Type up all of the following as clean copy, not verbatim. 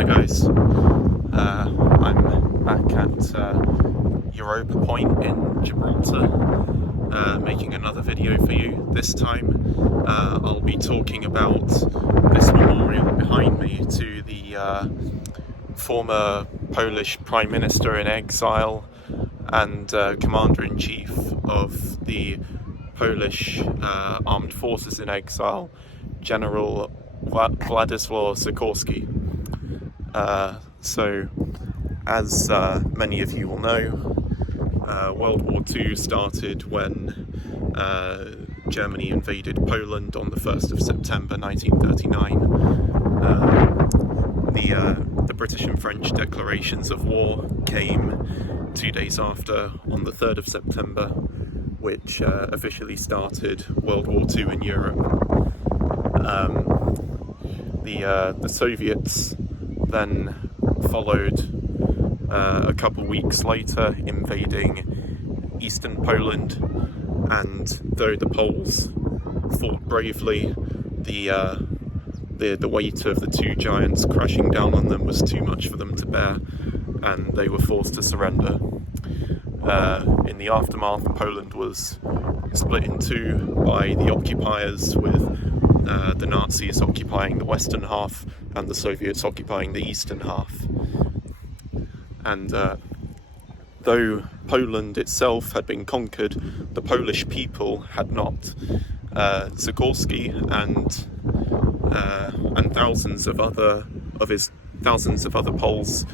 Hi guys, I'm back at Europa Point in Gibraltar, making another video for you. This time I'll be talking about this memorial behind me to the former Polish Prime Minister in exile and Commander-in-Chief of the Polish Armed Forces in exile, General Władysław Sikorski. So, as many of you will know, World War II started when Germany invaded Poland on the 1st of September 1939. The British and French declarations of war came 2 days after, on the 3rd of September, which officially started World War II in Europe. The Soviets then followed a couple weeks later, invading eastern Poland, and though the Poles fought bravely, the weight of the two giants crashing down on them was too much for them to bear, and they were forced to surrender. In the aftermath, Poland was split in two by the occupiers, with the Nazis occupying the western half and the Soviets occupying the eastern half. And though Poland itself had been conquered, the Polish people had not. Sikorski and thousands of other Poles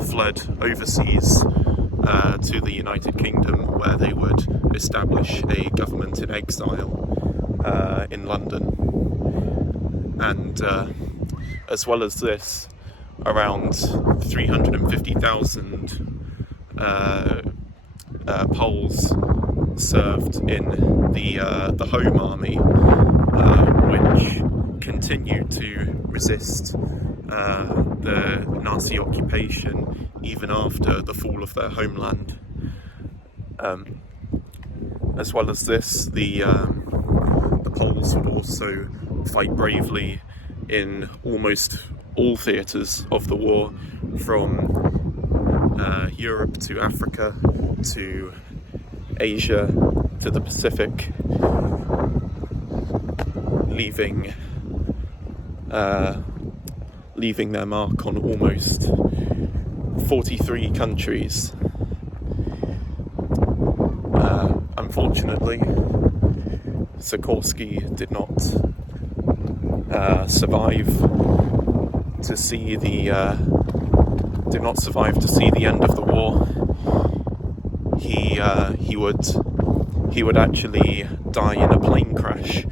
fled overseas to the United Kingdom, where they would establish a government in exile in London. And as well as this, around 350,000 Poles served in the Home Army, which continued to resist the Nazi occupation even after the fall of their homeland. As well as this, the Poles would also fight bravely in almost all theatres of the war, from Europe to Africa to Asia to the Pacific, leaving their mark on almost 43 countries. Unfortunately, Sikorski did not survive to see the end of the war. He would actually die in a plane crash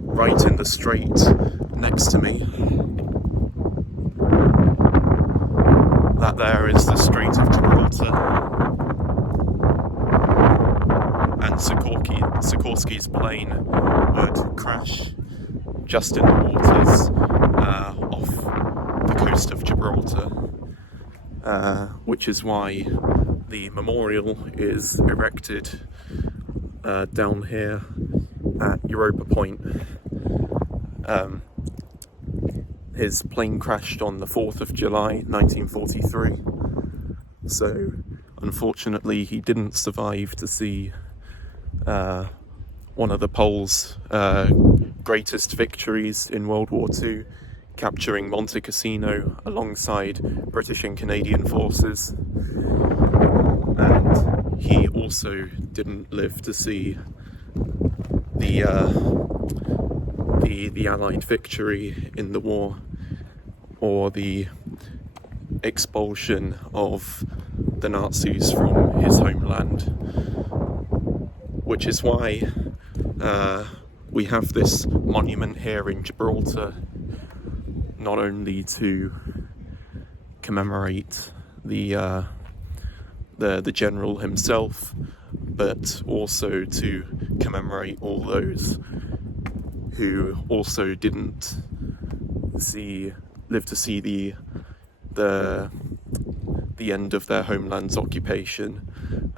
right in the strait next to me. That there is the Strait of Gibraltar, and Sikorski's plane would crash just in the waters off the coast of Gibraltar, which is why the memorial is erected down here at Europa Point. His plane crashed on the 4th of July 1943, so unfortunately he didn't survive to see one of the Poles' greatest victories in World War II, capturing Monte Cassino alongside British and Canadian forces. And he also didn't live to see the Allied victory in the war, or the expulsion of the Nazis from his homeland, which is why we have this monument here in Gibraltar, not only to commemorate the general himself, but also to commemorate all those who also didn't live to see the end of their homeland's occupation,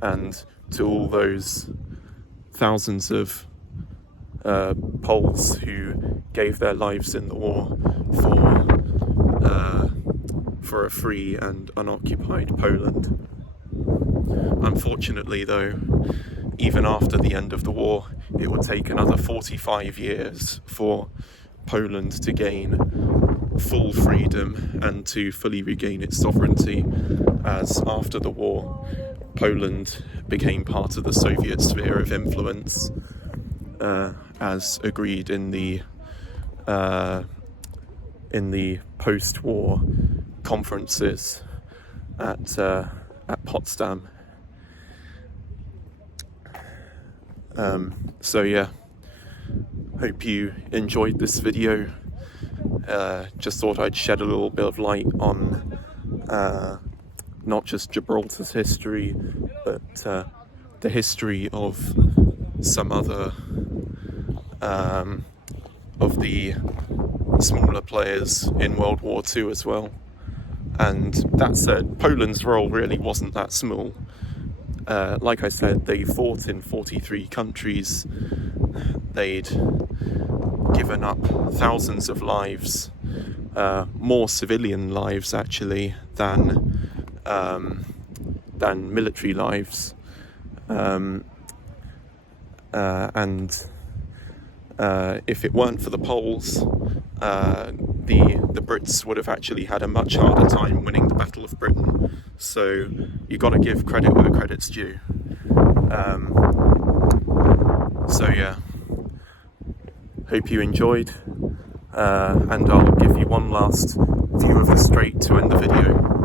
and to all those thousands of Poles who gave their lives in the war for for a free and unoccupied Poland. Unfortunately though, even after the end of the war, it would take another 45 years for Poland to gain full freedom and to fully regain its sovereignty, as after the war, Poland became part of the Soviet sphere of influence, as agreed in the post-war conferences at Potsdam. So yeah, hope you enjoyed this video. Just thought I'd shed a little bit of light on not just Gibraltar's history, but the history of some other of the smaller players in World War II as well. And that said, Poland's role really wasn't that small. Like I said, they fought in 43 countries. They'd given up thousands of lives, more civilian lives actually than military lives, and if it weren't for the Poles, the Brits would have actually had a much harder time winning the Battle of Britain. So you got to give credit where credit's due. So yeah, hope you enjoyed, and I'll give you one last view of the strait to end the video.